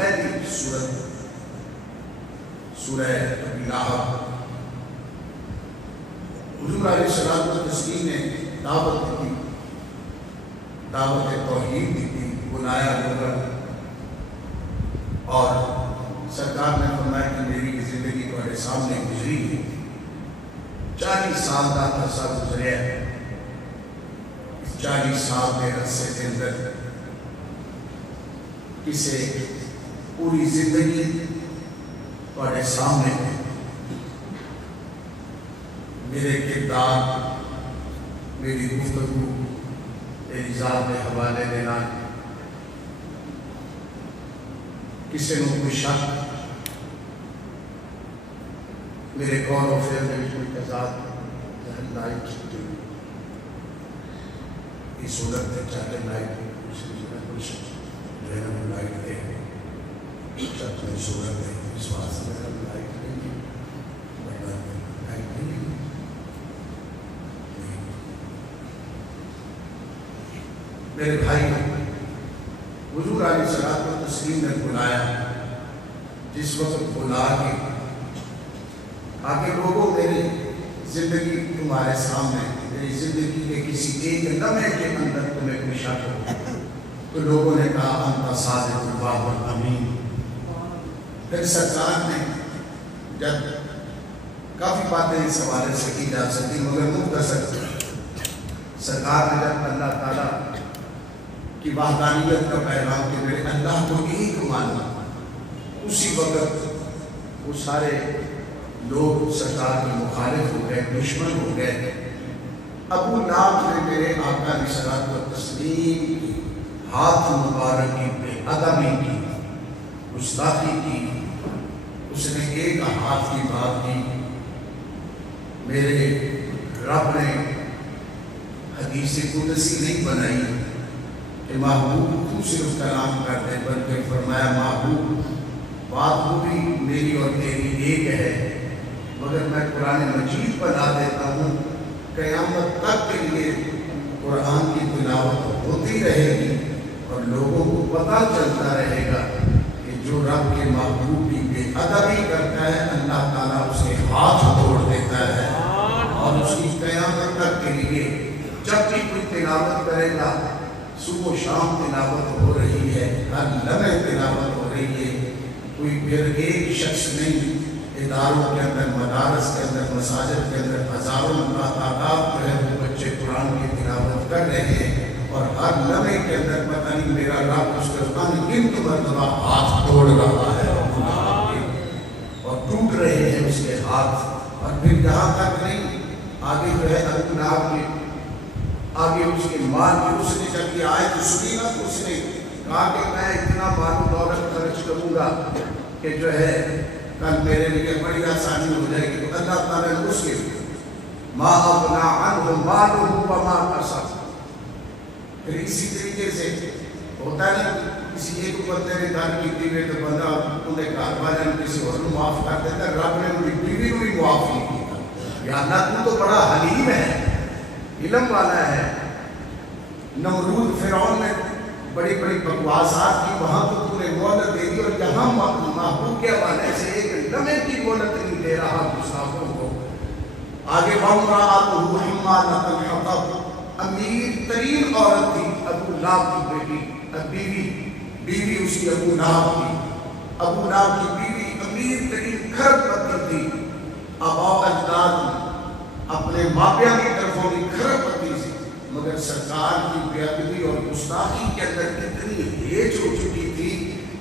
پہلی سورت سورہ لہب، حضور علیہ الصلوۃ والتسلیم نے دعوت دی، دعوت توحید دی، بلایا لوگوں، اور سرکار نے فرمایا کہ میری زندگی تمہارے سامنے گزری ہے، 40 سال کا عرصہ گزریا ہے، 40 سال کے عرصے کے اندر کسے پوری زندگی تمہارے سامنے ہے، میرے کردار، میری گفتگو، میری ذات کے حوالے دینا، کسی نے کوئی شک، میرے قول و فعل میں کوئی تضاد لائٹ کی اس صورت میں چاہتے لائٹ اس کی جگہ کوئی شک جو ہے نا لائٹ دے چاہتے ہیں صورت ہے اس واسطے میں لائٹ نہیں لائٹ نہیں میرے بھائی حضور علیہ الصلوۃ والتسلیم نے بلایا، جس وقت بلا کے آگے لوگوں میری زندگی تمہارے سامنے، میری زندگی کے کسی ایک لمحے کے اندر تمہیں کوئی شک ہو تو لوگوں نے کہا انت صادق الوعد الامین۔ پھر سرکار نے جب کافی باتیں اس حوالے سے کی جا سکتی مگر مختصر سرکار نے جب اللہ تعالیٰ کی وحدانیت کا پیغام کہ میرے اللہ کو ایک ماننا، اسی وقت وہ سارے لوگ سرکار کے مخالف ہو گئے، دشمن ہو گئے۔ ابو لہب نے میرے آقا علیہ الصلوۃ والتسلیم کی ہاتھ مبارک کی بے ادبی کی، گستاخی کی، اس نے ایک ہاتھ کی بات کی۔ میرے رب نے حدیث قدسی نہیں بنائی کہ محبوب تو صرف کلام کر دے، بلکہ فرمایا محبوب بات وہ بھی میری اور تیری ایک ہے، مگر میں قرآن مجید بنا دیتا ہوں، قیامت تک کے لیے قرآن کی تلاوت ہوتی رہے گی اور لوگوں کو پتہ چلتا رہے گا کہ جو رب کے محبوب کی بے ادبی کرتا ہے اللہ تعالیٰ اس کے ہاتھ توڑ دیتا ہے، اور اس کی قیامت تک کے لیے جب بھی کوئی تلاوت کرے گا، صبح و شام تلاوت ہو رہی ہے، ہر لمحے تلاوت ہو رہی ہے، کوئی پھر ایک شخص نہیں، اداروں کے اندر، مدارس کے اندر، مساجد کے اندر ہزاروں تعداد جو ہے وہ بچے قرآن کی تلاوت کر رہے ہیں، اور ہر لمحے کے اندر پتہ نہیں میرا رب اس کا انگنت مرتبہ ہاتھ توڑ رہا ہے اور ٹوٹ رہے ہیں اس کے ہاتھ۔ اور پھر یہاں تک نہیں، آگے جو ہے ابو لہب کے آگے اس کے مال کی اس نے جب یہ آیت سنی نا تو اس نے کہا کہ میں اتنا مال و دولت خرچ کروں گا کہ جو ہے کل میرے لیے بڑی آسانی ہو جائے گی۔ تو اللہ تعالیٰ نے اس کے ما اغنی عنہ مالہ وما کسب، پھر اسی طریقے سے ہوتا ہے نا کسی ایک بندے نے دار کی ہوئے تو بندہ انہیں گھر والے نے کسی اور کو معاف کر دیتا، رب نے ان کی بیوی کو بھی معاف نہیں کیا۔ یا اللہ تو بڑا حلیم ہے، علم والا ہے۔ نمرود فرعون نے بڑی بڑی بکواسات کی، وہاں تو تم نے مہلت دے دی، اور یہاں محبوب کے حوالے سے ایک لمحے کی مہلت نہیں دے رہا گستاخوں کو۔ آگے وامرأتہ حمالۃ الحطب، امیر ترین عورت تھی ابو لہب کی بیٹی، بیوی اس کی ابو لہب کی، ابو لہب کی بیوی امیر ترین کھرب پتر تھی، آباء و اجداد اپنے ماپیاں کی طرفوں کی کھرب پتر تھی، مگر سرکار کی بے ادبی اور گستاخی کے اندر اتنی ہیج ہو چکی تھی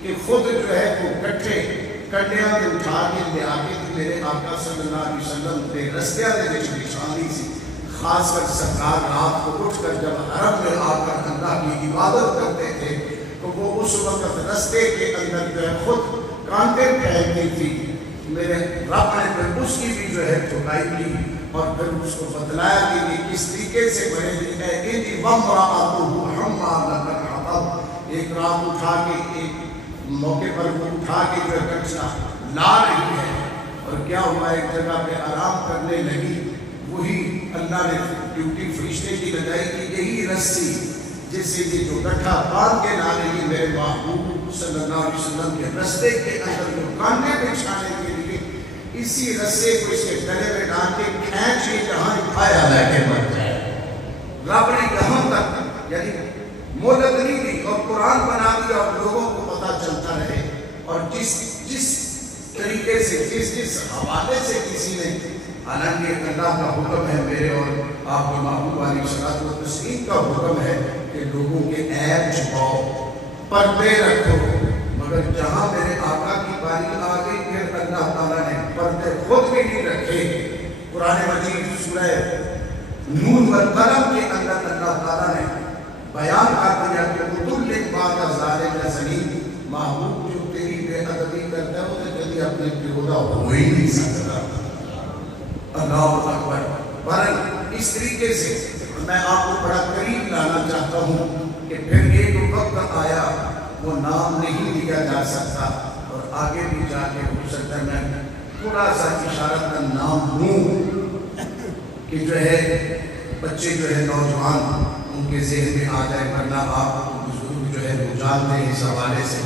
کہ خود جو ہے وہ گٹھے کنڈیاں میں اٹھا کے لے آگے میرے آقا صلی اللہ علیہ وسلم کے رستیاں دے وچ بچھانی سی۔ خاص کر سرکار رات کو اٹھ کر جب حرم میں آ کر اللہ کی عبادت کرتے تھے تو وہ اس وقت رستے کے اندر جو ہے خود کانٹے پھینکتی تھی۔ میرے رب نے پھر اس کی بھی جو ہے ٹھکائی کی اور پھر اس کو بتلایا کہ یہ کس طریقے سے بنے گی ہے۔ اِنِ وَامْرَأَتُهُ حَمَّالَةَ الْحَطَبِ، ایک رات اٹھا کے ایک موقع پر وہ اٹھا کے جو کچرا لا رہی ہے، اور کیا ہوا ایک جگہ پہ آرام کرنے لگی، وہی اللہ نے ڈیوٹی فرشتے کی لگائی کہ یہی رسی جس سے یہ جو گٹھا باندھ کے لا رہی میرے محبوب محبوب صلی اللہ علیہ وسلم کے رستے کے اندر جو کاندھے بچھانے کے لیے اسی رسے کو اس کے گلے میں ڈال کے کھینچ کے جہاں اٹھایا لے کے مر جائے. رب نے یہاں تک یعنی مہلت نہیں دی اور قرآن بنا دیا اور لوگوں کو پتہ چلتا رہے. اور جس طریقے سے جس حوالے سے کسی نے، حالانکہ اللہ کا حکم ہے، میرے اور آپ کے محبوب علیہ الصلوۃ والتسلیم کا حکم ہے کہ لوگوں کے عیب چھپاؤ، پردے رکھو، مگر جہاں میرے آقا کی باری آ گئی پھر اللہ تعالیٰ نے پردے خود بھی نہیں رکھے. قرآن مجید سورہ نون والقلم کے اندر اللہ تعالیٰ نے بیان کر دیا کہ مطلق بعد ذالک زنیم، محبوب جو تیری بے ادبی کرتا ہے اسے کبھی اپنے پیرودا ہو ہی نہیں سکتا. اللہ اکبر. برن اس طریقے سے میں آپ کو بڑا قریب لانا چاہتا ہوں کہ پھر ایک وقت آیا وہ نام نہیں لیا جا سکتا، اور آگے بھی جا کے ہو سکتا ہے میں تھوڑا سا اشارت کا نام لوں کہ جو ہے بچے جو ہے نوجوان ان کے ذہن میں آ جائے، ورنہ آپ بزرگ جو ہے وہ جانتے ہیں اس حوالے سے.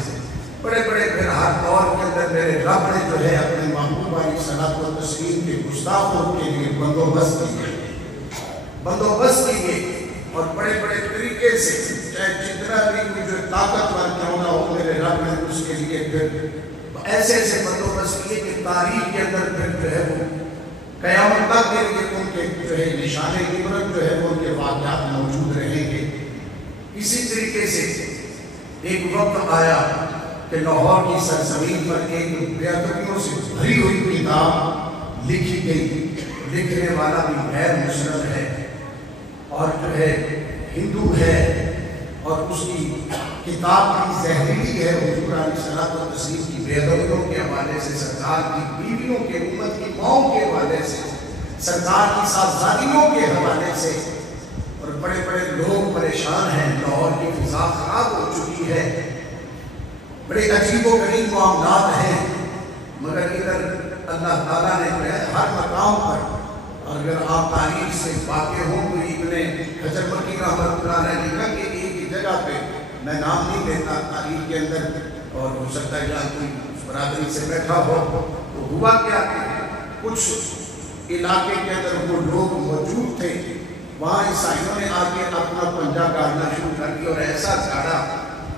بڑے بڑے پھر ہر دور کے اندر میرے رب نے جو ہے اپنے محبوب علیہ الصلوۃ والتسلیم کے گستاخوں کے لیے بندوبست کیے اور بڑے بڑے طریقے سے چاہے جتنا بھی جو طاقتور کیوں نہ ہو، میرے رب نے اس کے لیے پھر ایسے بندوبست کیے کہ تاریخ کے اندر پھر جو ہے وہ قیامت تک کے لیے ان کے جو ہے نشان عبرت جو ہے وہ ان کے واقعات موجود رہیں گے. اسی طریقے سے ایک وقت آیا کہ لاہور کی سرزمین پر ایک بے ادبیوں سے بھری ہوئی کتاب لکھی گئی. لکھنے والا بھی غیر مسلم ہے اور جو ہے ہندو ہے، اور اس کی کتاب کی زہریلی ہے حضور علیہ الصلوۃ والتسلیم کی بے ادبیوں کے حوالے سے، سرکار کی بیویوں کے، امت کی ماؤں کے حوالے سے، سرکار کی صاحبزادیوں کے حوالے سے. اور بڑے بڑے لوگ پریشان ہیں، لاہور کی فضا خراب ہو چکی ہے، بڑے عجیب و غریب معاملات ہیں. مگر ادھر اللہ تعالیٰ نے ہر مقام پر، اور اگر آپ تاریخ سے واقع ہوں تو ابن حجر مکی رحمۃ اللہ علیہ نے لکھا کہ ایک جگہ پہ، میں نام نہیں لیتا تاریخ کے اندر، اور ہو سکتا ہے کہ کوئی برادری سے بیٹھا ہو، تو ہوا کیا کہ کچھ علاقے کے اندر وہ لوگ موجود تھے، وہاں عیسائیوں نے آ کے اپنا پنجہ گاڑنا شروع کر دیا اور ایسا جھاڑا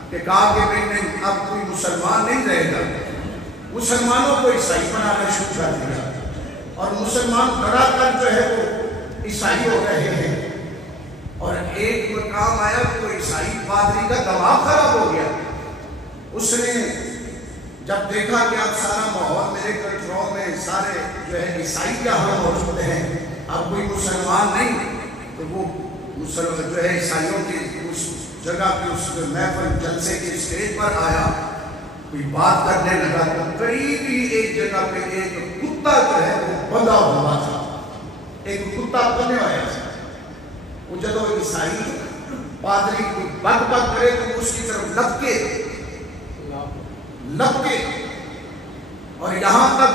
کہ کہا کہ نہیں اب کوئی مسلمان نہیں رہے گا. مسلمانوں کو عیسائی بنانا شروع کر دیا اور مسلمان بڑا کر جو ہے وہ عیسائی ہو رہے ہیں. اور ایک مقام آیا تو عیسائی پادری کا دماغ خراب ہو گیا. اس نے جب دیکھا کہ اب سارا ماحول میرے کنٹرول میں، سارے جو ہے عیسائی یہاں موجود ہیں، اب کوئی مسلمان نہیں، تو وہ جو ہے عیسائیوں کی اس جگہ پہ اس محفل جلسے کے اسٹیج پر آیا، کوئی بات کرنے لگا تو قریب ہی ایک جگہ پہ ایک کتا جو ہے وہ بندھا ہوا تھا. ایک کتا بنے آیا تھا. وہ جب وہ عیسائی پادری کو بک کرے تو اس کی طرف لپکے اور یہاں تک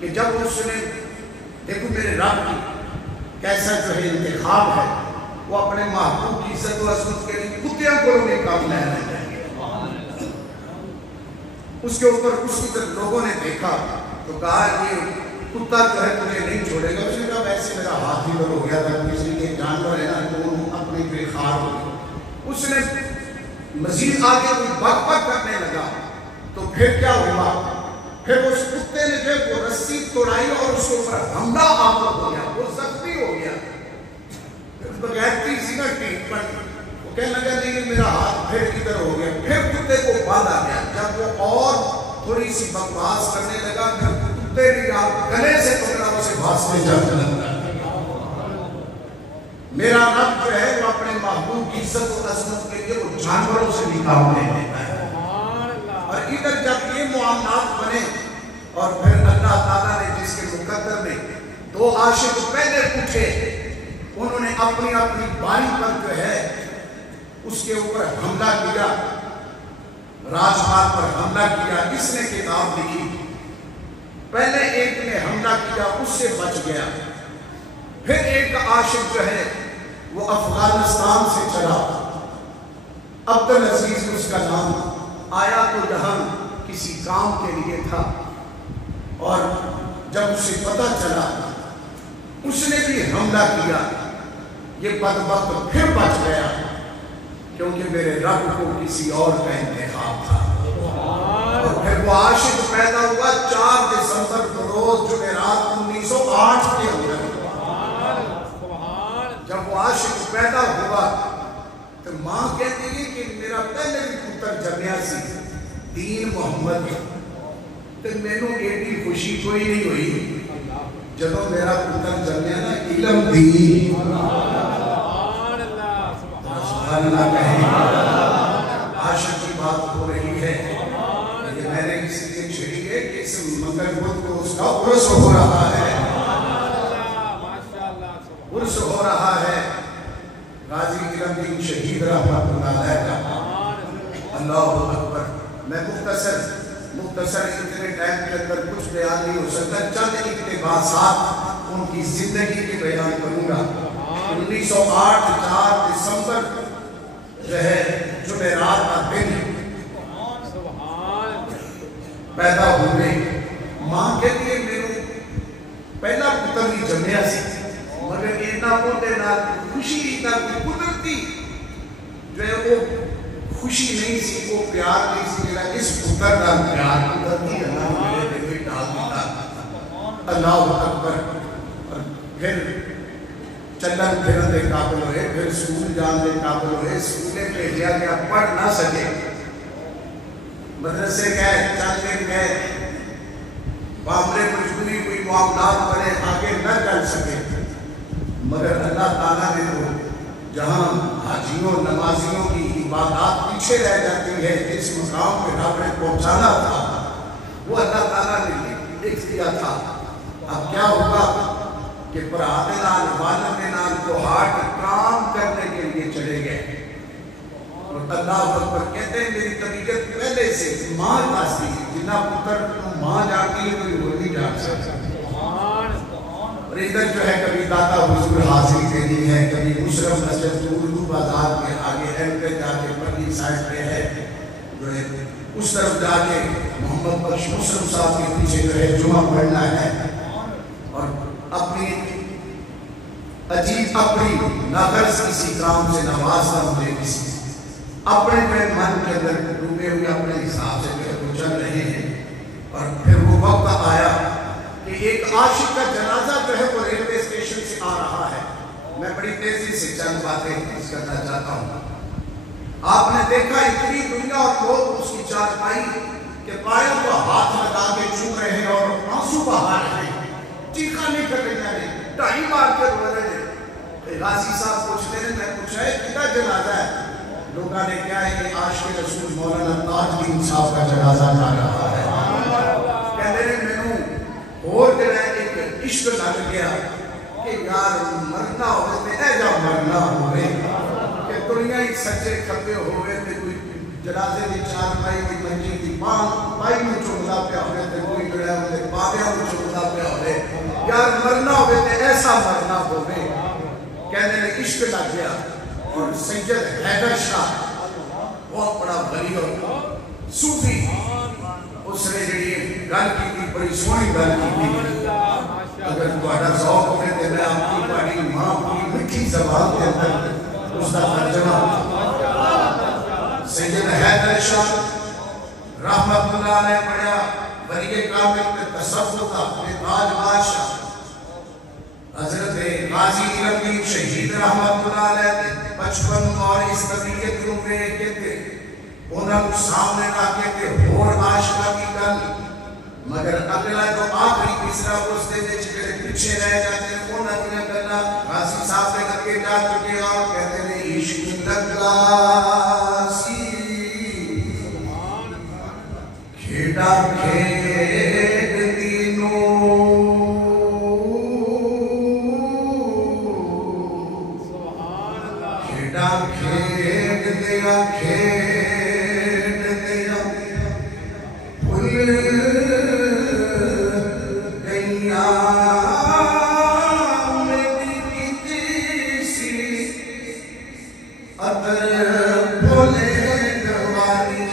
کہ جب اس نے دیکھو میرے رب کی کیسا جو ہے انتخاب ہے، وہ اپنے محبوب کی عزت و عظمت کے لیے کتیاں کو میں کام لے رہے ہیں. اس کے اوپر اس کی طرف لوگوں نے دیکھا تو کہا یہ کتا جو ہے تجھے نہیں چھوڑے گا. اس نے کہا ویسے میرا ہاتھ ہی ہو گیا تھا، اس لیے جانور ہے نا تو اپنی بے خار ہو گئی. اس نے مزید آگے کوئی بک کرنے لگا تو پھر کیا ہوا، پھر اس کتے نے جو وہ رسی توڑائی اور اس کے اوپر حملہ آور ہو گیا، وہ زخمی ہو گیا. بغیر کسی کا ٹریٹمنٹ وہ کہنے لگا نہیں میرا ہاتھ پھر ادھر ہو گیا. پھر کتے کو باندھا گیا. جب وہ اور تھوڑی سی بکواس کرنے لگا پھر کتے نے گلے سے پکڑا اسے بھانسنے جانے لگا. میرا رب جو ہے وہ اپنے محبوب کی عزت و عظمت کے لیے وہ جانوروں سے بھی کام لے لیتا ہے. اور ادھر جب یہ معاملات بنے اور پھر اللہ تعالیٰ نے جس کے مقدر میں دو عاشق پہلے اٹھے، انہوں نے اپنی اپنی باری پر جو ہے اس کے اوپر حملہ کیا، راجپال پر حملہ کیا. اس نے کتاب لکھی، پہلے ایک نے حملہ کیا اس سے بچ گیا. پھر ایک عاشق جو ہے وہ افغانستان سے چلا، عبدالعزیز اس کا نام، آیا تو یہاں کسی کام کے لیے تھا، اور جب اسے پتہ چلا اس نے بھی حملہ کیا۔ یہ بدبخت پھر بچ گیا کیونکہ میرے رب کو کسی اور کا انتخاب تھا۔ اور پھر وہ عاشق پیدا ہوا 4 دسمبر کو روز جمعرات 1908 کے اندر۔ جب وہ عاشق پیدا ہوا تو ماں کہتی ہے کہ میرا پہلے بھی پتر جمیا سی دین محمد، تو میں نے ایڈی خوشی کوئی نہیں ہوئی جب میرا پتر جمیا نا علم دین۔ سبحان اللہ کہیں، عاشق کی بات ہو رہی ہے۔ یہ میں نے کسی دن چھڑی ہے کہ اس مگر بدھ کو اس کا عرس ہو رہا ہے، عرس ہو رہا ہے غازی علم دین شہید رحمت اللہ علیہ کا۔ اللہ اکبر۔ میں مختصر اتنے ٹائم کے اندر کچھ بیان نہیں ہو سکتا، چند اقتباسات ان کی زندگی کے بیان کروں گا۔ 1908 4 دسمبر جو ہے جمعرات کا دن پیدا ہوئے۔ ماں کہتی ہے میرے پہلا پتر بھی جمیا سی، مگر اینا ہوتے نہ خوشی نہ قدرتی جو ہے وہ خوشی نہیں سی، وہ پیار نہیں سی، میرا اس پتر کا پیار قدرتی اللہ نے میرے دل میں ڈال دیتا۔ اللہ اکبر۔ اور پھر چلن پھرن دے قابل ہوئے، پھر سکول جان دے قابل ہوئے، سکولیں بھیجا گیا، پڑھ نہ سکے، مدرسے گئے، چاندے گئے، معاملے مجبوری کوئی معاملات بنے آگے نہ چل سکے، مگر اللہ تعالیٰ نے تو جہاں حاجیوں نمازیوں کی عبادات پیچھے رہ جاتی ہے، جس مقام پہ رب نے پہنچانا تھا وہ اللہ تعالیٰ نے لکھ دیا تھا۔ اب کیا ہوگا کہ برادر نال والد نال کو ہاتھ کام کرنے کے لیے چلے گئے، اور اللہ اکبر کہتے ہیں میری طبیعت پہلے سے ماں جانتی ہے، جنہ پتر ماں جانتی ہے کوئی وہ نہیں جان سکتا۔ اور ادھر جو ہے کبھی داتا حضور حاضری دینی ہے، کبھی مشرف مسجد اردو بازار کے آگے ایم پہ جا کے پرلی سائڈ پہ ہے جو ہے اس طرف جا کے محمد بخش مشرف صاحب کے پیچھے جو ہے جمعہ پڑھنا ہے، اور اپنی عجیب اپنی ناغرض کسی کام سے نوازنا مجھے کسی اپنے من کے اندر ڈوبے ہوئے اپنے حساب سے جو ہے وہ چل رہے ہیں۔ اور پھر وہ وقت آیا کہ ایک عاشق کا جنازہ جو ہے وہ ریلوے اسٹیشن سے آ رہا ہے۔ میں بڑی تیزی سے چند باتیں اس کرنا چاہتا ہوں۔ آپ نے دیکھا اتنی دنیا اور لوگ اس کی چارپائی کہ پایوں کو ہاتھ لگا کے چوم رہے ہیں اور آنسو بہا رہے ہیں، چیخا نہیں کر رہے ہیں، ٹائی مار کے رو رہے ہیں۔ غازی صاحب پوچھتے ہیں، میں پوچھا ہے کتنا جنازہ ہے؟ لوگوں نے کیا ہے کہ عاشق رسول مولانا تاجدین صاحب کا جنازہ جا رہا ہے۔ کہتے ہیں میں نے اور جنہیں ایک عشق لگ گیا کہ یار مرنا ہوئے تھے ایجا مرنا ہوئے کہ دنیا ہی سچے کھپے ہوئے تھے، کوئی جنازے دی چار پائی دی منجی دی پائی میں چمدہ پہ ہوئے تھے، کوئی جڑے ہوئے تھے بابیاں میں چمدہ پہ ہوئے، یار مرنا ہوئے تھے ایسا مرنا ہوئے۔ کہنے نے عشق لگ گیا۔ اور سید حیدر شاہ بہت بڑا ولی اور صوفی، اس نے جڑی گل کی تھی بڑی سونی گل کی تھی، اگر تہاڈا ذوق ہے تے میں آپ کی بڑی ماں کی میٹھی زبان کے اندر اس کا ترجمہ سید حیدر شاہ رحمت اللہ علیہ پڑھا، ولی کامل کے تصوف کا اپنے تاج بادشاہ حضرت غازی علم دین شہید رحمت اللہ علیہ بچپن اور اس طبیعت کو میں کہتے انہاں کو سامنے نہ کہتے اور عاشقہ کی گل، مگر اگلا جو آخری مصرع اس دے وچ جڑے پیچھے رہ جاتے ہیں انہاں دیا گلاں غازی صاحب نے کر کے جا چکے اور کہتے ہیں عشق لگا سی کھیڑا کھیڑ دینوں کھیڑ دیا بھول گئیاں میری تیسی ادر بھولے گواری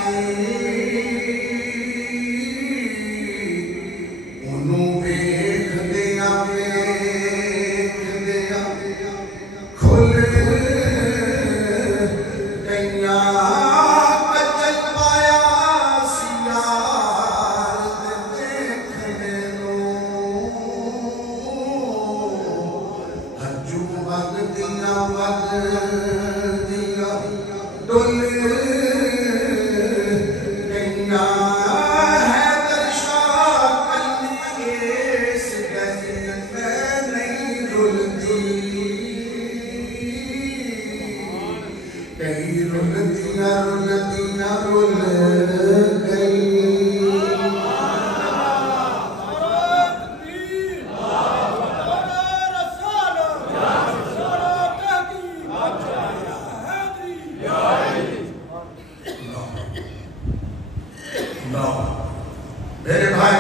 میرے بھائی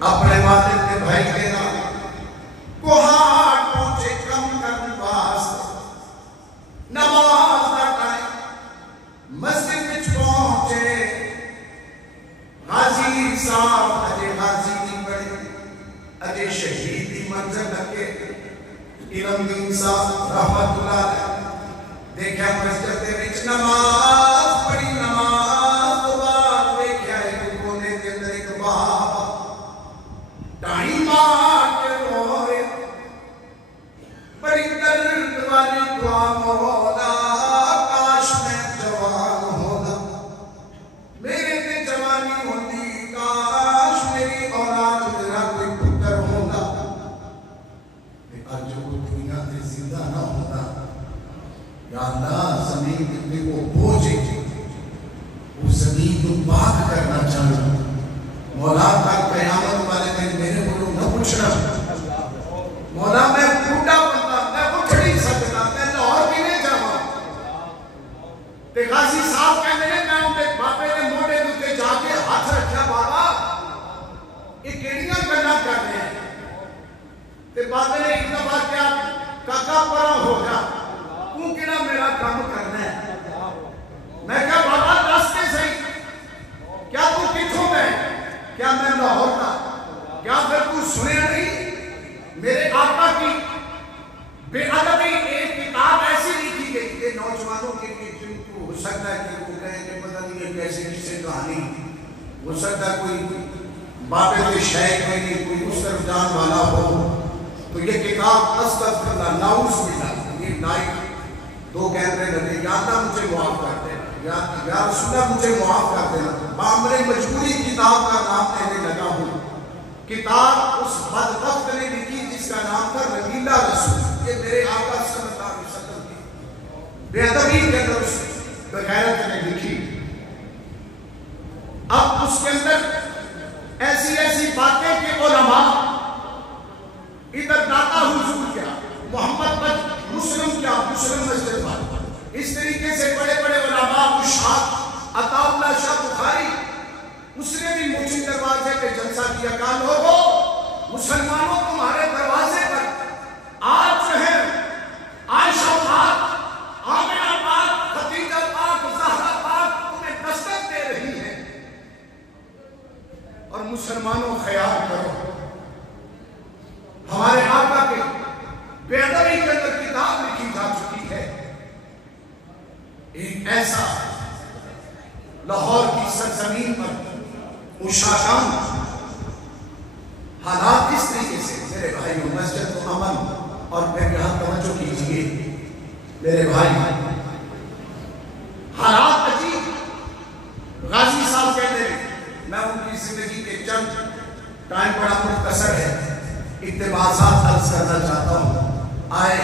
اپنے ماتم کے بھائی کے نام کوہاں پوچھے کم کرنے واسطے نماز دا ٹائم مسجد وچ پہنچے غازی صاحب اجے غازی دی بڑی اجے شہید دی منظر لگے علم دین صاحب رحمت اللہ علیہ دیکھا مسجد دے وچ نماز پڑھی نماز تو بعد دیکھا ایک کونے دے اندر ایک بابا ٹائم مار کے روئے بڑی درد والی دعا مولا کاش میں جوان ہونا میرے تے جوانی ہوتی کاش میری اولاد میرا کوئی پتر ہونا آج جو دنیا تے زندہ نہ ہونا یا اللہ زمین کتنے کو بوجھے اس زمین کو پاک کرنا چاہتا مولا کا قیامت والے دن میرے کو نہ پوچھنا مولا میں بوڑھا بنتا میں اٹھ نہیں سکتا میں لاہور بھی نہیں جاؤں تے غازی صاحب کہنے ہیں میں ان کے باپے نے موڑے دوتے جا کے ہاتھ رکھا بابا یہ کیڑیاں کرنا کر رہے ہیں تے باپے نے ایک دفعہ کیا کاکا پرا ہو جا تو کیڑا میرا کام کرنا ہے میں کہا بابا دس کے صحیح کیا تو کتھوں میں کیا میں لاہور کا کیا پھر تو سنے نہیں میرے آقا کی بے ادبی ایک کتاب ایسی لکھی گئی کہ نوجوانوں کے لیے جن کو ہو سکتا ہے کہ وہ کہیں کہ پتہ نہیں ہے کیسے کسے کہانی ہو سکتا ہے کوئی باپے کے شیخ میں نہیں کوئی اس طرف جان والا ہو تو یہ کتاب استغفراللہ نعوذ باللہ یہ نائٹ دو کیمرے لگے یا اللہ مجھے معاف کر دینا یا رسول اللہ مجھے معاف کر دینا معاملے مجبوری کتاب کا نام لینے لگا ہوں کتاب اس بدبخت نے لکھی جس کا نام تھا رنگیلا رسول یہ میرے آقا صلی اللہ علیہ وسلم کی بے ادبی کے اندر اس بغیرت نے لکھی اب اس کے اندر ایسی ایسی باتیں کہ علماء ادھر داتا حضور کیا محمد مسلم کیا مسلم مسجد بات اس طریقے سے بڑے بڑے علماء مشاہد عطا اللہ شاہ بخاری اس نے بھی موچی دروازے پہ جلسہ کیا کہا لوگو مسلمانوں تمہارے دروازے پر آج جو ہے عائشہ پاک آمنہ پاک خدیجہ پاک زہرہ پاک تمہیں دستک دے رہی ہیں اور مسلمانوں خیال کرو ہمارے آقا کے بے ادبی کے اندر کتاب لکھی جا چکی ہے ایک ایسا لاہور کی سرزمین پر مشاہدان حالات اس طریقے سے میرے بھائیوں مسجد و امن اور میں یہاں توجہ کیجئے میرے بھائی حالات عجیب غازی صاحب کہتے ہیں میں ان کی زندگی کے چند ٹائم بڑا مختصر ہے اقتباسات عرض کرنا چاہتا ہوں آئے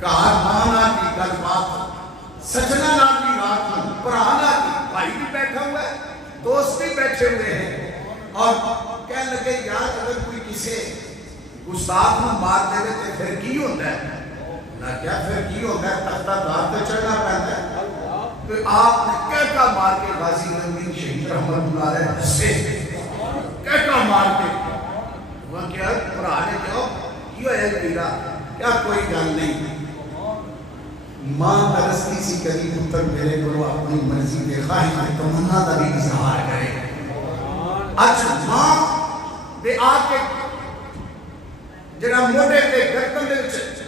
کہا مانا کی گل بات سجنا نام کی بات پرانا کی بھائی بھی بیٹھا ہوا ہے دوست بھی بیٹھے ہوئے ہیں اور کہنے لگے یار اگر کوئی کسے گستاخ میں مار دے تو پھر کی ہوتا ہے نہ کیا پھر کی ہوتا ہے تختہ دار تو چڑھنا پہنتا ہے تو آپ نے کہتا مار کے غازی نمین شہید رحمت اللہ علیہ حسے کہتا مار کے وہ کیا پرانے جو کیوں ہے پیرا کیا کوئی گل نہیں ماں ترستی سی کری پتر میرے کو اپنی مرضی دے خواہش میں تمنا دا بھی اظہار کرے اچھا ماں دے آکے جنہا موڑے دے گرکن دے وچ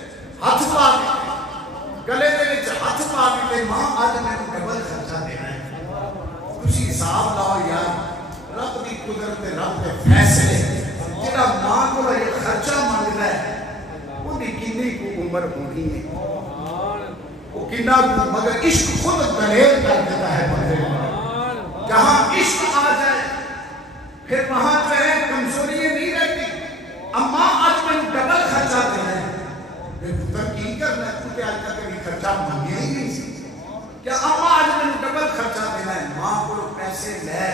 ہاتھ پا دے گلے دے وچ ہاتھ پا دے ماں آج میں کو ڈبل خرچہ دینا ہے کچھ حساب لاؤ یار رب دی قدرت رب دے فیصلے جنہا ماں کو یہ خرچہ مانگنا ہے وہ دی کنی کو عمر ہونی ہے وہ کنہ کو مگر عشق خود دلیل کر دیتا ہے بندے جہاں پھر وہاں جو ہے کمزوری نہیں رہتی. اما آج میں ڈبل خرچہ دینا ہے. میں پتر کی کرنا ہے, تو آج تک کبھی خرچہ مانگے ہی نہیں سی. کیا اما آج میں ڈبل خرچہ دینا ہے. ماں کو پیسے لے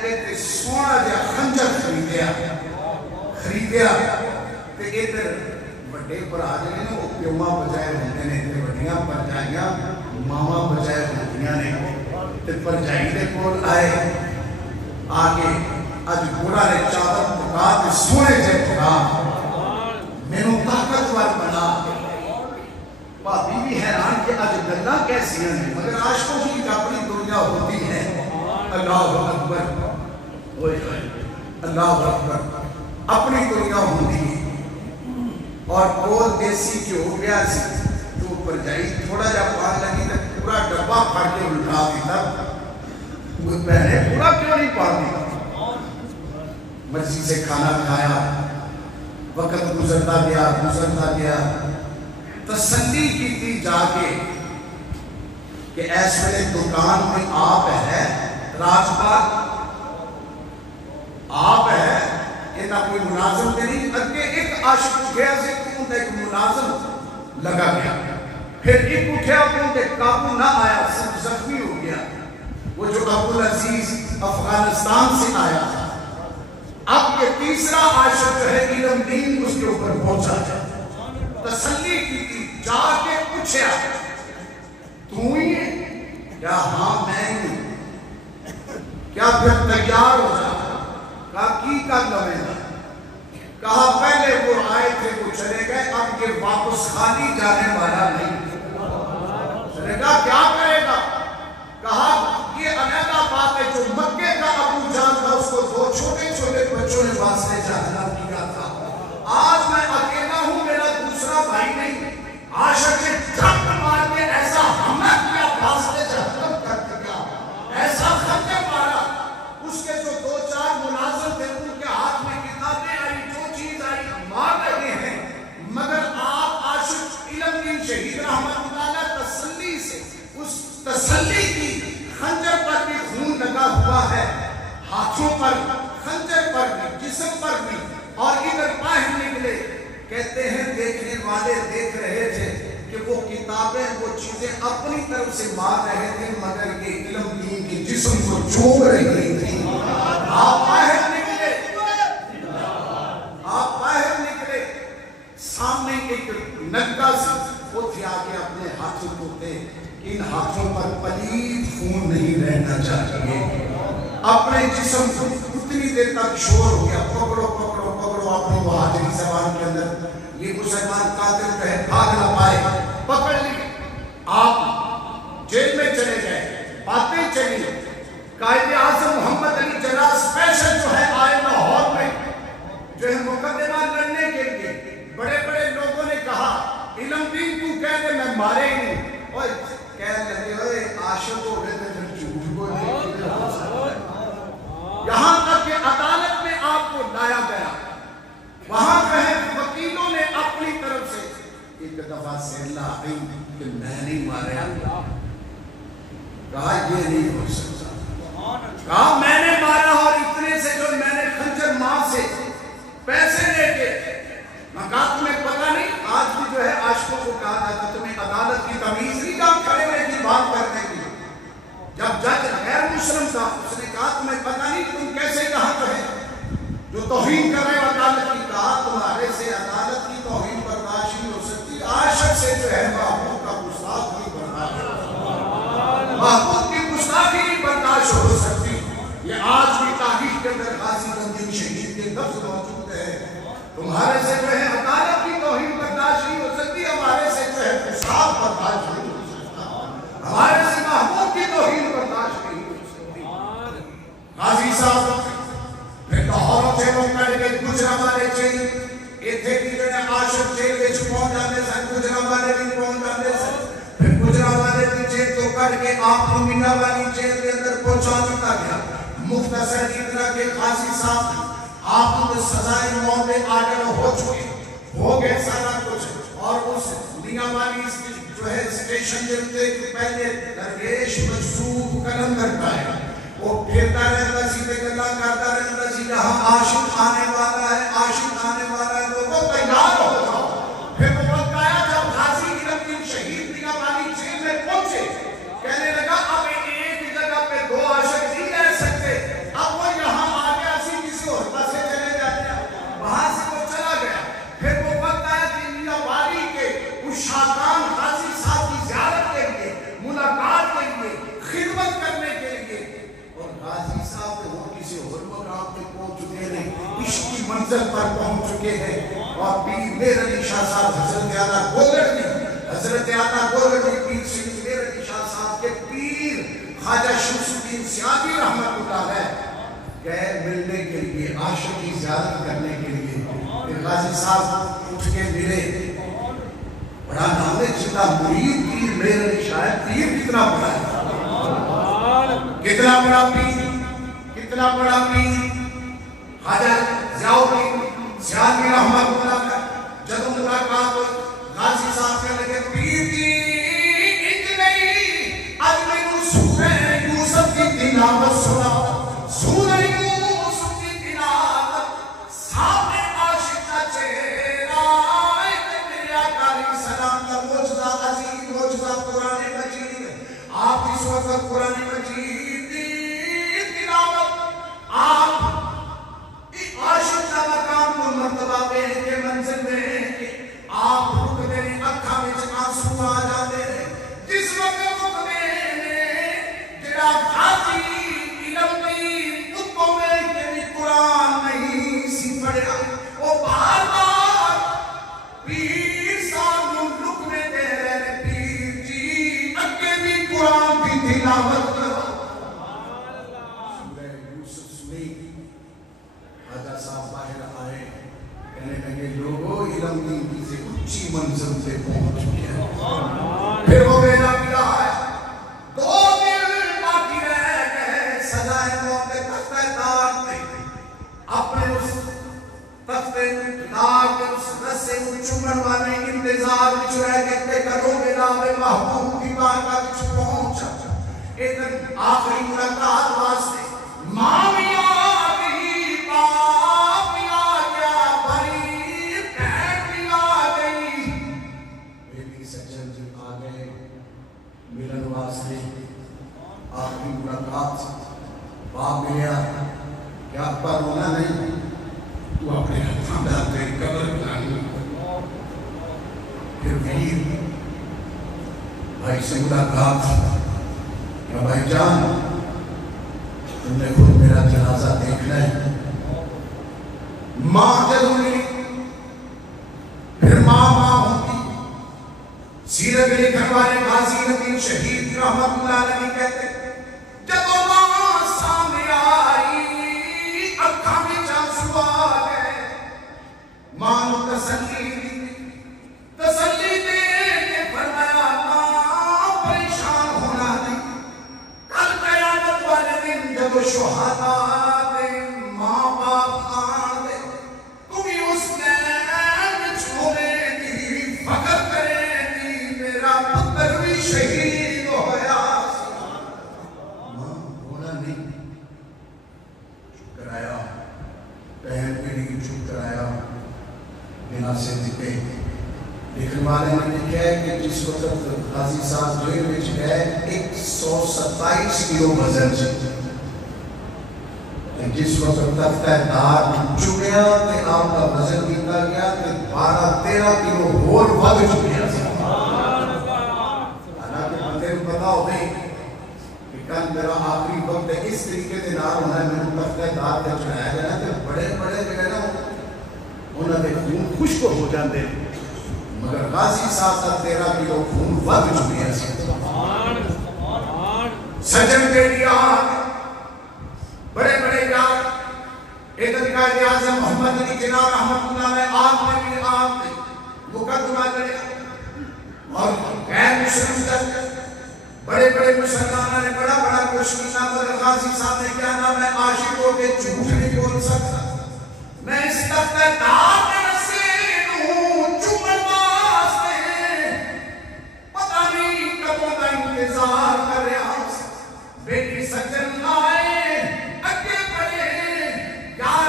کے سونا جا خنجر خریدیا تے ادھر بڑے برا جڑے نے وہ پیواں بجائے ہوندے نے تے بڑیاں پرجائیاں ماواں بجائے ہوندیاں نے تے پرجائی دے کول آئے آگے اج گھوڑا نے چادر پکا تے سونے سے پکا مینوں طاقتور بنا. بھابی بھی حیران کہ اج گلاں کیسیاں ہیں مگر عاشقوں کی اپنی دنیا ہوتی ہے. اللہ اکبر ہوئے اللہ اکبر اپنی دنیا ہوتی ہے. اور کول دیسی کیوں گیا سی تو پرجائی تھوڑا جا پان لگی تو پورا ڈبا پھاڑ کے اٹھا دیتا. وہ پہلے پورا کیوں نہیں پان دیتا. مرضی سے کھانا کھایا, وقت گزرتا گیا. تسلی کی تھی جا کے کہ ایس ویلے دکان میں آپ ہے, راج باغ آپ ہے, یہ کوئی ملازم دے نہیں. اگے ایک عاشق اٹھیا سے کیوں ایک ملازم لگا گیا, پھر ایک اٹھیا کیوں تے قابو نہ آیا, سب زخمی ہو گیا. وہ جو عبدالعزیز افغانستان سے آیا تھا. اب یہ تیسرا عاشق جو ہے علم دین اس کے اوپر پہنچا. تسلی کی تھی جا کے پوچھا تو ہی ہے کیا؟ ہاں میں ہی. کیا پھر تیار ہو جا؟ کہا کی کر لوے گا. کہا پہلے وہ آئے تھے وہ چلے گئے, اب یہ واپس خالی جانے والا نہیں. چلے گا کیا کرے گا؟ کہا یہ علیحدہ بات ہے, جو مکے کا ابو جان تھا اس کو دو چھوٹے چھوٹے بچوں نے واسطے جہنم کیا تھا. آج میں اکیلا ہوں, میرا دوسرا بھائی نہیں. عاشق نے جھپٹ مار کے ایسا حملہ کیا, واسطے جہنم کر دیا, ایسا خطے مارا. اس کے جو دو چار ملازم تھے ان کے ہاتھ میں کتابیں آئی, جو چیز آئی مار رہے ہیں. مگر آپ عاشق علم دین شہید رحمت اللہ تسلی سے, اس تسلی کی خنجر پر بھی خون لگا ہوا ہے, ہاتھوں پر, خنجر پر بھی, جسم پر بھی. اور ادھر باہر نکلے, کہتے ہیں دیکھنے والے دیکھ رہے تھے کہ وہ کتابیں وہ چیزیں اپنی طرف سے مار رہے تھے مگر یہ علم دین کے جسم کو چوم رہی تھی. آپ باہر نکلے, سامنے ایک نگا سے وہ تھی آگے اپنے ہاتھوں دھوتے, ان ہاتھوں پر پلید خون نہیں رہنا چاہیے. اپنے جسم کو اتنی دیر تک شور ہو گیا, پکڑو پکڑو پکڑو. اپنی مہاجری زبان کے اندر یہ مسلمان قاتل جو ہے بھاگ نہ پائے, پکڑ لی. آپ جیل میں چلے گئے, باتیں چلی. قائد اعظم محمد علی جناح اسپیشل جو ہے آئے لاہور میں جو ہے مقدمہ لڑنے کے لیے. بڑے بڑے لوگوں نے کہا علم دین تو کہہ دے میں مارے ہی نہیں. اور کہہ لگے ہوئے عاشق ہو گئے تھے جھوٹ کو نہیں. یہاں تک کہ عدالت میں آپ کو لایا گیا, وہاں کہیں وکیلوں نے اپنی طرف سے ایک دفعہ سیلا آئی کہ میں نہیں ماریا. کہا یہ نہیں ہو سکتا. کہا میں نے مارا, اور اتنے سے جو میں نے خنجر ماں سے پیسے لے کے. میں کہا تمہیں پتہ نہیں, آج بھی جو ہے عاشقوں کو کہا جاتا تمہیں عدالت کی تمیز نہیں کہا کھڑے ہوئے کی بات کرنے کی. جب جج غیر مسلم تھا اس نے کہا تمہیں پتہ نہیں تم کیسے کہا کہے جو توہین کر رہے عدالت کی. کہا تمہارے سے عدالت کی توہین برداشت نہیں ہو سکتی, عاشق سے جو ہے محبوب کا گستاخ نہیں برداشت, محبوب کی گستاخی نہیں برداشت ہو سکتی. یہ آج بھی تاریخ کے اندر غازی رندین شہید کے لفظ موجود ہے. تمہارے سے جو ہے عدالت کی توہین برداشت نہیں ہو سکتی, ہمارے سے جو ہے گستاخ برداشت نہیں ہو سکتا, ہمارے سے محبوب کی توہین برداشت نہیں ہو سکتی. غازی صاحب پھر لاہور جیلوں کر کے گجرا والے جیل ایتھے کی جو ہے عاشق جیل وچ پہنچ جاندے سن, گجرا والے بھی پہنچ جاندے سن. پھر گجرا والے دی جیل تو کر کے آپ کو مینا والی جیل کے اندر پہنچا دیا گیا. مختصر اتنا کہ غازی صاحب آپ کو سزائے موت آرڈر ہو چکے, ہو گئے سارا کچھ. اور اس مینا والی جو ہے اسٹیشن کے پہلے درویش مجذوب کلندر کا ہے, وہ پھرتا رہتا, سیدھے گلا کرتا عاشق آنے والا ہے، عاشق آنے والا ہے، لوگوں تیار ہو جاؤ۔ پھر وہ وقت آیا جب غازی علم الدین شہید میاں والی جیل میں پہنچے، کہنے لگا اب ایک جگہ پہ دو عاشق نہیں رہ سکتے، اب وہ یہاں آ گیا، اسی کسی اور پاسے چلے جاتے ہیں، وہاں سے وہ چلا گیا۔ پھر وہ وقت آیا کہ میاں والی کے اس شاکان غازی صاحب کی زیارت کے لیے، ملاقات کے لیے، خدمت کرنے کے لیے، اور غازی صاحب کے وہ کسی اور مقام پہ پہنچ چکے ہیں، عشق کی منزل پر پہنچ چکے ہیں، اور پیر میر علی شاہ صاحب حضرت اعلیٰ گولڑی، حضرت اعلیٰ گولڑی پیر سید میر علی شاہ صاحب کے پیر خواجہ شمس الدین سیاسی رحمت اللہ ہے گئے ملنے کے لیے، عاشق کی زیارت کرنے کے لیے۔ پھر غازی صاحب اٹھ کے ملے، بڑا نام ہے جتنا مرید پیر میر علی شاہ ہے، پیر کتنا بڑا ہے، کتنا بڑا پیر، کتنا بڑا پیر خواجہ ضیاء الدین سیاسی رحمت اللہ کا جب ملاقات ہوئی، غازی صاحب کہنے لگے پیر جی اتنی آج میں سورہ یوسف کی تلاوت سنا، سورہ یوسف کی تلاوت سامنے عاشق کا چہرہ، میرے آقا علیہ السلام کا معجزہ، عظیم معجزہ قرآن مجید ہے۔ آپ اس وقت قرآن مجید کی تلاوت، آپ عاشق کا مقام کو مرتبہ پہ کے منزل میں کہ آپ رکنے نے اکھا میں آنسو آ جاتے ہیں، جس وقت رکنے نے جڑا غازی علم الدین کتوں میں کہ بھی قرآن نہیں سی پڑھا، وہ بار بار پیر صاحب نو رکنے دے رہے، پیر جی اگے بھی قرآن کی تلاوت کرو۔ سورہ یوسف سنی، خواجہ صاحب باہر آئے، کہنے لگے لوگوں علم الدین کی سے اچھی منزل سے پہنچ چکے ہیں۔ پھر وہ بیٹا ملا ہے، دو دن باقی رہ گئے، سجائے موت کے تختہ دار پہ اپنے اس تختہ دار کے اس رسے کو چمن والے انتظار میں رہ کے کہ کرو بلاوے محبوب کی بارگاہ وچ پہنچا۔ ایک دن آخری ملاقات واسطے ماں بھی آ گئی، باپ بھی آ گیا، بھائی بہن بھی آ گئی، بیٹی سجن جی آ گئے ملن واسطے۔ آخری ملاقات باپ ملیا کہ ابا رونا نہیں، تو اپنے ہاتھوں ڈال تیری قبر بنانی۔ پھر ویر بھائی سے ملاقات کہ بھائی جان تم نے خود میرا جنازہ دیکھنا ہے۔ ماں ضروری، پھر ماں ہوگی۔ سیرت لکھن والے غازی علم الدین شہید رحمت اللہ علیہ کہتے جب ماں سامنے آئی اکھاں میں آنسو آ گئے، ماں نے تسلی دے کے فرمایا ماں پریشان ہونا نہیں، کل قیامت والے دن جب شہداء دے ماں باپ آن دے، تمہیں اس نین چھوڑے گی، فکر کرے گی میرا پتر بھی شہید ہویا۔ ماں ہونا نہیں، چپ کرایا، بہن کے لیے چپ کرایا، بنا سے دکھے۔ لکھن والے نے لکھا ہے کہ جس وقت غازی صاحب جیل میں گئے 127 کلو وزن سے، جس وقت تختہ دار چکیا کہ آپ کا وزن کیتا گیا کہ 12-13 کلو اور ود چکیا سے۔ حالانکہ بندے کو پتا ہو نہیں کہ کل میرا آخری وقت اس طریقے سے نار ہونا ہے، میں تختہ دار کا چڑھایا جانا کہ بڑے بڑے جگہ نا انہوں نے خون خشک ہو جاندے، مگر غازی صاحب کا 13 کلو خون ود چکیا سے۔ سجن کے لیے بڑے بڑے یاد، ایک قائد اعظم محمد علی جناح رحمت اللہ علیہ آپ نے بھی آپ مقدمہ کرے، اور غیر مسلم تک بڑے بڑے مسلمانوں نے بڑا بڑا کچھ کیا، مگر غازی صاحب نے کیا نام ہے عاشقوں کے جھوٹ نہیں بول سکتا، میں اس تختہ دار میں رسے ہوں چومن واسطے، پتہ نہیں کبوں کا انتظار کر رہا بیٹی سجن لائے اگے بڑھے، یار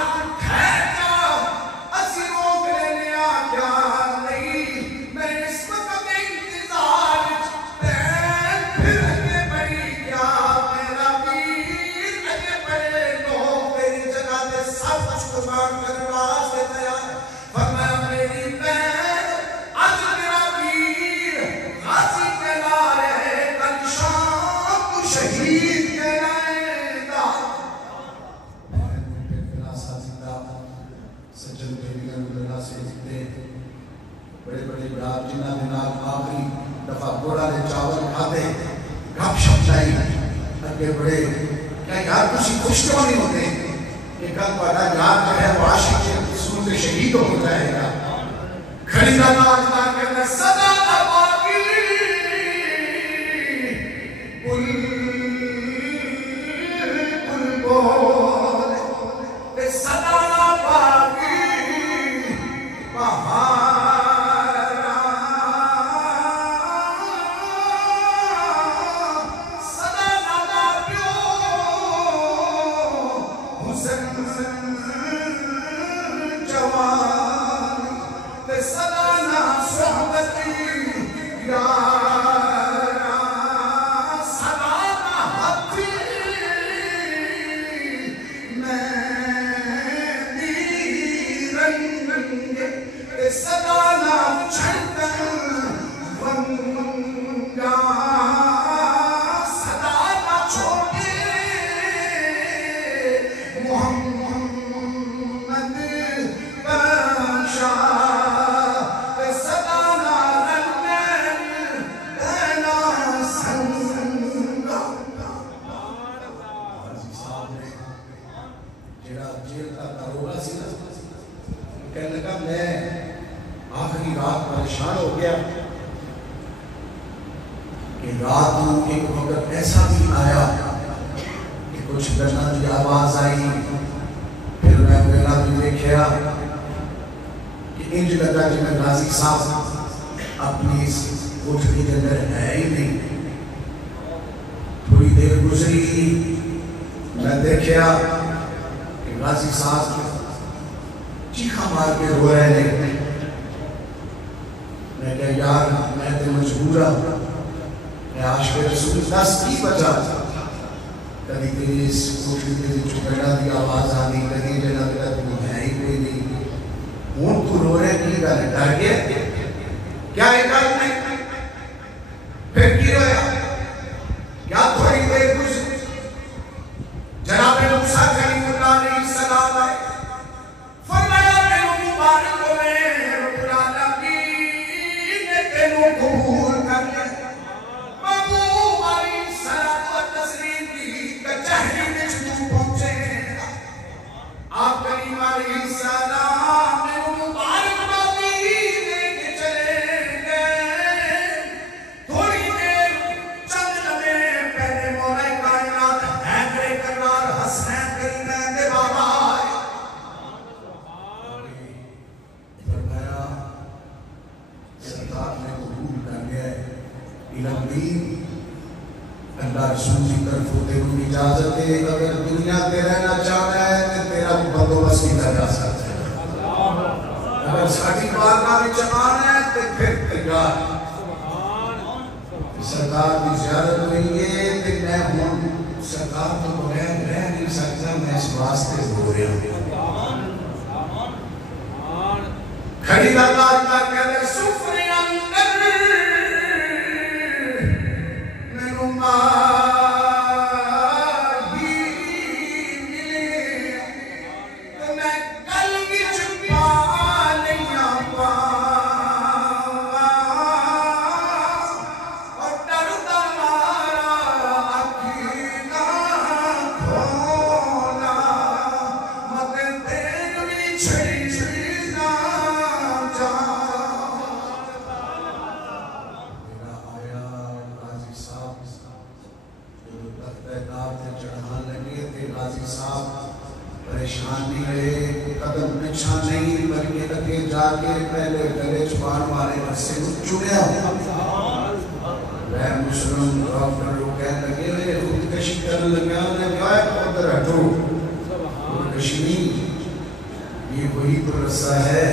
قربان کرنے واسطے تیار ہے۔ فرمایا میری بہن آج میرا ویر غازی کہلا رہے، کل شام کو شہید کہلائے گا۔ سجن بیبیاں اللہ سے لکھتے بڑے بڑے براب جنہ دنات آخری دفعہ گوڑا نے چاول کھاتے گھپ شپ جائی اگے بڑے کیا یار کچھ خوش کیوں نہیں ہوتے کہ کل پڑا یار جو ہے وہ عاشق کے جسموں سے شہید ہو جائے گا۔ کھڑی کا نام کہتے صدا نباقی کل بولے صدا نباقی بہارا صدا نباقیوں حسن جوان صدا نا صحبتی یارا صدا نا حتی میں دیرنگے صدا نا چھڑکن ونگا صدا نا چھوٹے محمد بادشاہ صدا نا رنگن اینا سنگا۔ حاجی صاحب نے جیڑا جیل کا داروغہ سی نا کہنے لگا میں آخری رات پریشان ہو گیا کہ رات میں ایک وقت ایسا بھی آیا کہ کچھ گرنا کی آواز آئی، پھر میں پہلا بھی دیکھیا کہ انج لگا کہ میں غازی صاحب اپنی اس کوٹھڑی کے اندر ہے ہی نہیں۔ تھوڑی دیر گزری میں دیکھیا کہ غازی صاحب چیخا مار کے رو رہے ہیں۔ میں کہا یار میں تے مجبورا میں عاشق رسول 10 کی بجا کبھی تیری اس کوٹھڑی کے چکڑا دی آواز آنی، کبھی جنا تیرا تو ہے ہی کوئی نہیں، ہون تو رو رہے کی گا ڈر گیا کیا ایک آج نہیں پھر کی رویا کیا تھوڑی دیر گزری جناب موسیٰ کریم اللہ علیہ السلام آئے فرمایا تینوں مبارک ہوئے رب العالمین نے تینوں قبول کر لیا۔ محبوب علیہ السلام و تسلیم کی کچہری میں چھو پہنچے آپ کریم علیہ السلام تینوں مبارک بادی دے کے چلے گئے۔ تھوڑی دیر چند لمحے پہلے مولا کائنات حیدر کرار حسین کریمین دے بابا آئے فرمایا سرکار نے قبول کر گئے الہدین اللہ رسول کی طرف ہوتے ہوئی اجازت ہے اگر دنیا تے رہنا چاہتا ہے تو تیرا بندوبست کیتا جا سکتا ہے، اگر ساڑھی بارگاہ میں چمان ہے تو پھر تیار سرکار کی زیارت ہوئی ہے کہ میں ہوں سرکار تو بغیر رہ نہیں سکتا، میں اس واسطے ہو رہا ہوں۔ کھڑی اللہ اللہ کہتے سفری اندر میں ماہی ملے تو میں قلبی چھپا لیا اور ڈرتا مارا اکیلا کھولا مت تیری چھڑی نہ جا۔ میرا آیا غازی صاحب جو تختہ دار سے چڑھان لگے تھے، غازی صاحب پریشان نہیں رہے، قدم پچھا نہیں بلکہ لگے جا کے پہلے گلے چھپان والے رسے چڑیا میں مسلم ڈاکٹر لوگ کہنے لگے میں خودکشی کرنے لگا میں کہا ادھر ہٹو، خودکشی نہیں، یہ وہی تو رسہ ہے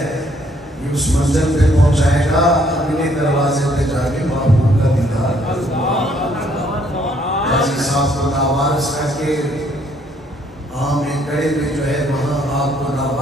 یہ اس منزل پہ پہنچائے گا اپنے دروازے پہ جا کے محبوب کا دیدار۔ غازی صاحب کو ناوارس کر کے عام ایک کڑے میں جو ہے وہاں آپ کو ناوارس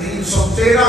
313